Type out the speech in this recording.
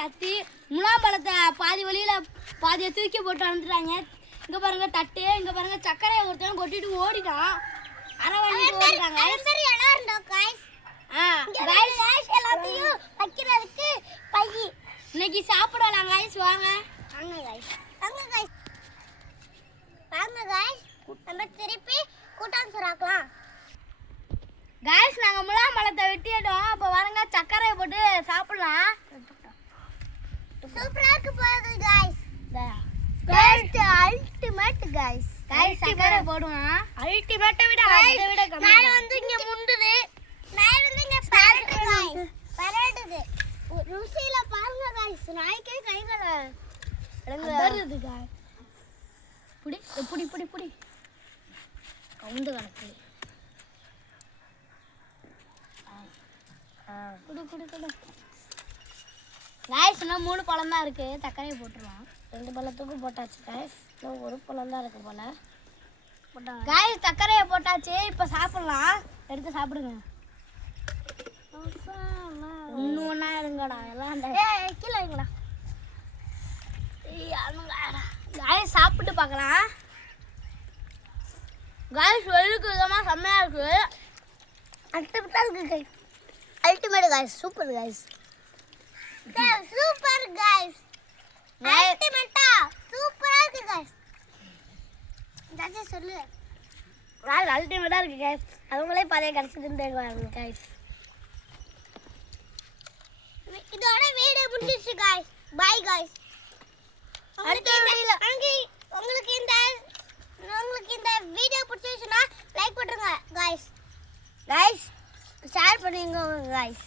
கத்தி முலாம்பழத்தை பாதி வழியில் பாதியை தூக்கி போட்டு வந்துட்டாங்க. இங்கே பாருங்க தட்டு, இங்கே பாருங்க சக்கரையை ஒருத்தன் கொட்டிட்டு ஓடிட்டான். அரை வாங்கிட்டு ஓடிட்டாங்க. எல்லாத்தையும் வைக்கிறதுக்கு பையி இன்னைக்கு சாப்பிடலாம் காய்ஸ். வாங்க நம்ம திருப்பி கூட்டம் சுறாக்கலாம் காய்ஸ். நாங்கள் முலாம்பழத்தை வெட்டிட்டோம். இப்போ வரங்க சக்கரையை போட்டு சாப்பிடலாம். சூப்பராக இருக்கு போகுது காய்ஸ். Ultimate guys. காய்ஸ் சக்கரை போடுவோம். அல்டிமேட்டை விட அதை விட மேலே வந்து இங்கே முண்டுது, மேலே வந்து இங்கே பரடுது. ருசியில பாருங்க காய்ஸ். நாய்க்கே கைகளை வருது காய். புடி புடி புடி புடி கவுந்து கிடக்கு. குடு குடு குடு காய்ஸ். இன்னும் 3 பழம் தான் இருக்கு. சக்கரையை போட்டுருவோம். 2 பழத்துக்கு போட்டாச்சு காய்ஸ். இன்னும் 1 பழம் தான் இருக்கு போல. காய்ஸ் சக்கரையை போட்டாச்சு. இப்போ சாப்பிடலாம். எடுத்து சாப்பிடுங்க. இன்னும் ஒன்றா இருங்கடா எல்லாம் கீழே வைங்களா. காய்ஸ் சாப்பிட்டு பார்க்கலாம். காய்ஸ் வெளுக்கு விதமாக செம்மையாக இருக்குது. அல்டிமேட்டாக இருக்குது guys. Ultimate guys. Super guys. Super guys. அல்டிமேட்டா சூப்பராக இருக்குது காய்ஸ். இதாச்சும் சொல்லு. அல்டிமேட்டாக இருக்குது காய்ஸ். அவங்களே பாதையை கிடச்சிட்டு காய்ஸ். இதோட வீடியோ முடிஞ்சிச்சு गाइस. By guys. உங்களுக்கு இந்த வீடியோ பிடிச்சிருந்தா லைக் பண்ணுங்க गाइस. ஷேர் பண்ணுங்க गाइस.